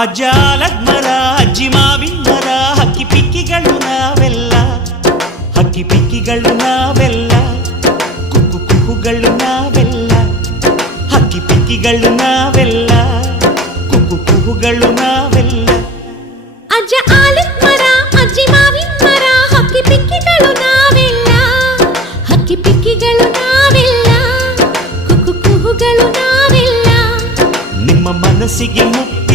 ಅಜ್ಜಾಲದ ಮರ ಅಜ್ಜಿ ಮಾವಿನ ಮರ ಹಕ್ಕಿ ಪಿಕ್ಕಿಗಳು ನಾವೆಲ್ಲ, ಹಕ್ಕಿ ಪಿಕ್ಕಿಗಳು ನಾವೆಲ್ಲ, ಕುಕ್ಕು ಕುಹುಗಳು ನಾವೆಲ್ಲ, ಹಕ್ಕಿ ಪಿಕ್ಕಿಗಳು ನಾವೆಲ್ಲ, ಕುಕ್ಕು ಕುಹುಗಳು ನಾವೆಲ್ಲ. ಅಜ್ಜ ಆಲದ ಮರ ಅಜ್ಜಿ ಮಾವಿನ ಮರ ಹಕ್ಕಿ ಪಿಕ್ಕಿಗಳು ನಾವೆಲ್ಲ, ಹಕ್ಕಿ ಪಿಕ್ಕಿಗಳು ನಾವೆಲ್ಲ, ಕುಕ್ಕು ಕುಹುಗಳು ನಾವೆಲ್ಲ. ನಿಮ್ಮ ಮನಸ್ಸಿಗೆ ಮುಕ್ತ